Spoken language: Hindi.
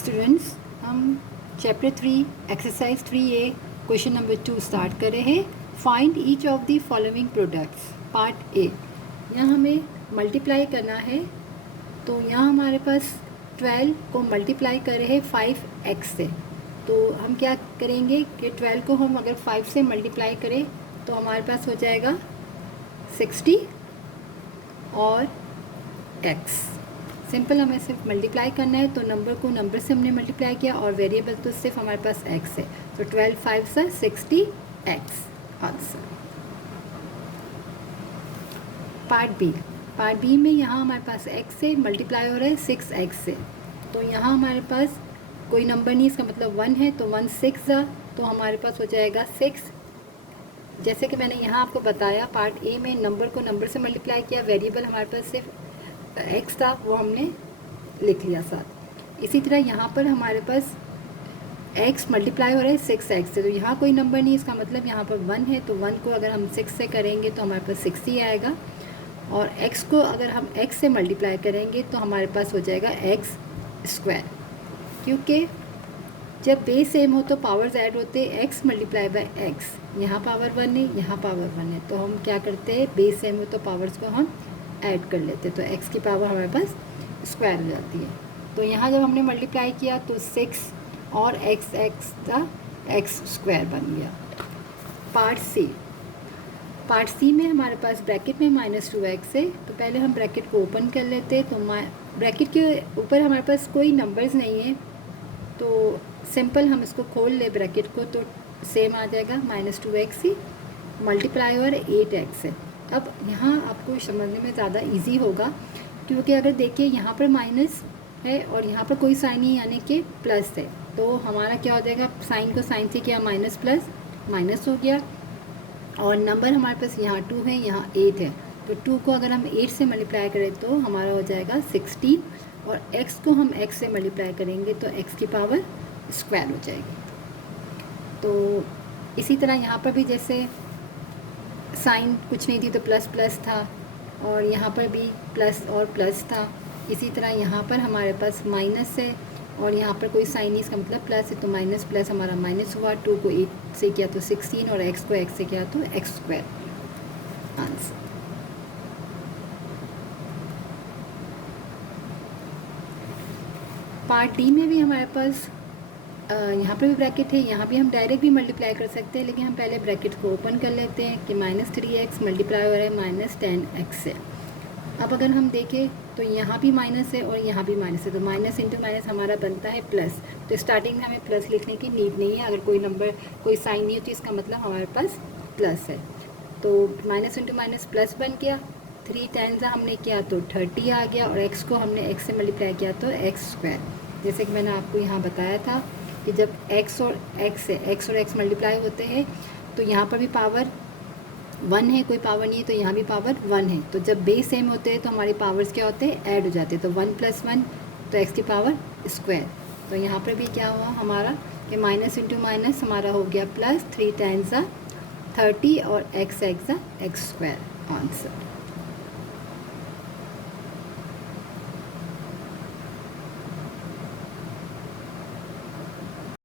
स्टूडेंट्स, हम chapter 3 exercise 3A question number 2 start कर रहे हैं। Find each of the following products. Part A, यहाँ हमें मल्टीप्लाई करना है। तो यहाँ हमारे पास 12 को मल्टीप्लाई कर रहे हैं 5x से। तो हम क्या करेंगे कि 12 को हम अगर 5 से मल्टीप्लाई करें तो हमारे पास हो जाएगा 60 और x। सिंपल, हमें सिर्फ मल्टीप्लाई करना है, तो नंबर को नंबर से हमने मल्टीप्लाई किया और वेरिएबल तो सिर्फ हमारे पास x है। तो 12 5 से 60x आंसर। पार्ट बी में यहाँ हमारे पास x से मल्टीप्लाई हो रहा है 6x से। तो यहाँ हमारे पास कोई नंबर नहीं, इसका मतलब 1 है, तो 1 6 तो हमारे पास हो जाएगा 6। जैसे कि मैंने यहाँ आपको बताया, पार्ट ए में नंबर को नंबर से मल्टीप्लाई किया, वेरिएबल हमारे पास सिर्फ x था, वो हमने लिख लिया साथ। इसी तरह यहाँ पर हमारे पास x मल्टीप्लाई हो रहा है 6x से, तो यहाँ कोई नंबर नहीं, इसका मतलब यहाँ पर 1 है, तो 1 को अगर हम 6 से करेंगे तो हमारे पास 6 ही आएगा। और x को अगर हम x से मल्टीप्लाई करेंगे तो हमारे पास हो जाएगा x स्क्वायर, क्योंकि जब बेस सेम हो तो पावर्स ऐड होते हैं। x मल्टीप्लाई बाय x, यहाँ पावर 1 है, यहाँ पावर 1 है, तो हम क्या करते हैं, बेस सेम हो तो पावर्स को हम ऐड कर लेते हैं, तो x की पावर हमारे पास स्क्वायर हो जाती है। तो यहाँ जब हमने मल्टीप्लाई किया तो 6 और x का x स्क्वायर बन गया। पार्ट सी में हमारे पास ब्रैकेट में -2x है, तो पहले हम ब्रैकेट को ओपन कर लेते हैं। तो ब्रैकेट के ऊपर हमारे पास कोई नंबर्स नहीं है, तो सिंपल हम इसको खोल ले ब्रैकेट को, तो सेम आ जाएगा -2x ही मल्टीप्लाई और 8x है। अब यहाँ आपको समझने में ज़्यादा इजी होगा, क्योंकि अगर देखिए यहाँ पर माइनस है और यहाँ पर कोई साइन नहीं, यानी कि प्लस है, तो हमारा क्या हो जाएगा, साइन को साइन से किया, माइनस प्लस माइनस हो गया। और नंबर हमारे पास यहाँ 2 है, यहाँ 8 है, तो 2 को अगर हम 8 से मल्टीप्लाई करें तो हमारा हो जाएगा 16, और x को हम x से मल्टीप्लाई करेंगे तो x की पावर स्क्वायर हो जाएगी। तो इसी तरह यहाँ पर भी जैसे साइन कुछ नहीं थी तो प्लस प्लस था, और यहाँ पर भी प्लस और प्लस था। इसी तरह यहाँ पर हमारे पास माइनस है और यहाँ पर कोई साइन नहीं, इसका मतलब प्लस है, तो माइनस प्लस हमारा माइनस हुआ। 2 को 8 से किया तो 16, और x को x से किया तो x square answer. Part D में भी हमारे पास यहाँ पर भी ब्रैकेट है, यहाँ भी हम डायरेक्ट भी मल्टीप्लाई कर सकते हैं, लेकिन हम पहले ब्रैकेट को ओपन कर लेते हैं कि -3x मल्टीप्लाई हो रहा है -10x से। अब अगर हम देखें तो यहाँ भी माइनस है और यहाँ भी माइनस है, तो माइनस इंटू माइनस हमारा बनता है प्लस। तो स्टार्टिंग में हमें प्लस लिखने की नीड नहीं है, अगर कोई नंबर कोई साइन नहीं है तो इसका मतलब हमारे पास प्लस है। तो माइनस इंटू माइनस प्लस बन गया, 3 टाइम्स हमने किया तो 30 आ गया, और x को हमने x से मल्टीप्लाई किया तो x स्क्वायर। जैसे कि मैंने आपको यहाँ बताया था कि जब x और x मल्टीप्लाई होते हैं तो यहाँ पर भी पावर 1 है, कोई पावर नहीं है, तो यहाँ भी पावर 1 है। तो जब बेस सेम होते हैं तो हमारे पावर्स क्या होते हैं, ऐड हो जाते हैं। तो 1 + 1 तो x की पावर स्क्वायर। तो यहाँ पर भी क्या हुआ हमारा कि माइनस इंटू माइनस हमारा हो गया प्लस, 3 टाइम्स 30 और x स्क्वायर आंसर।